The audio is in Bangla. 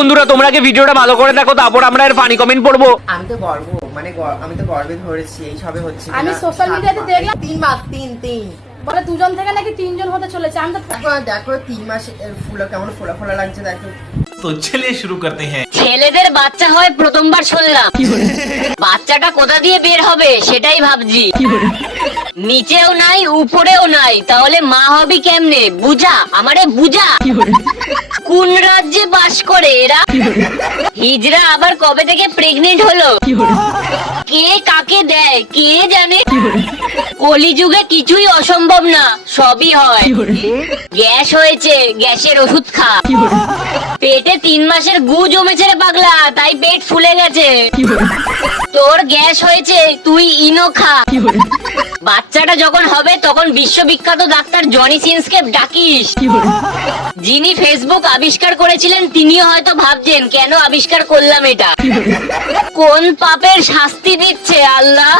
বন্ধুরা তোমরা কি ভিডিওটা ভালো করে দেখো, তারপর আমরা এর ফানি কমেন্ট পড়বো। আমি তো গর্বে ধরেছি, এই সবে হচ্ছে। আমি সোশ্যাল মিডিয়াতে দেখলাম 3 মাস, 3 বলে 2 জন থেকে নাকি 3 জন হতে চলেছে। আমি তো দেখো 3 মাস ফুলো কেমন ফোলা ফোলা লাগছে দেখো। তো চলিয়ে শুরু করতে হ্যাঁ। ছেলেদের বাচ্চা হয় প্রথমবার শুনলাম, বাচ্চাটা কোথা দিয়ে বের হবে সেটাই ভাবছি। নিচেও নাই উপরেও নাই, তাহলে মা হবি কেমনে? বুঝা আমারে বুঝা। কোন রাজ্যে বাস করে এরা? হিজরা আবার কবে থেকে প্রেগনেন্ট হলো? কে কাকে দেয় কে জানে? কলিযুগে কিছুই অসম্ভব না, সবই হয়। গ্যাস হয়েছে, গ্যাসের ওষুধ খা। পেটে 3 মাসের গু জমেছে রে পাগলা, তাই পেট ফুলে গেছে। তোর গ্যাস হয়েছে, তুই ইনো খা। বাচ্চাটা যখন হবে তখন বিশ্ববিখ্যাত ডাক্তার জনি সিন্সকে ডাকিস। যিনি ফেসবুক আবিষ্কার করেছিলেন তিনিও হয়তো ভাবছেন কেন আবিষ্কার করলাম এটা। কোন পাপের শাস্তি দিচ্ছে আল্লাহ।